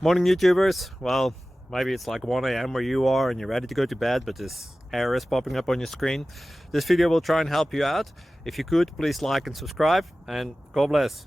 Morning, YouTubers. Well, maybe it's like 1 a.m. where you are and you're ready to go to bed, but this error is popping up on your screen. This video will try and help you out. If you could, please like and subscribe, and God bless.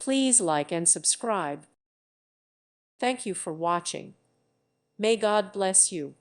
Please like and subscribe. Thank you for watching. May God bless you.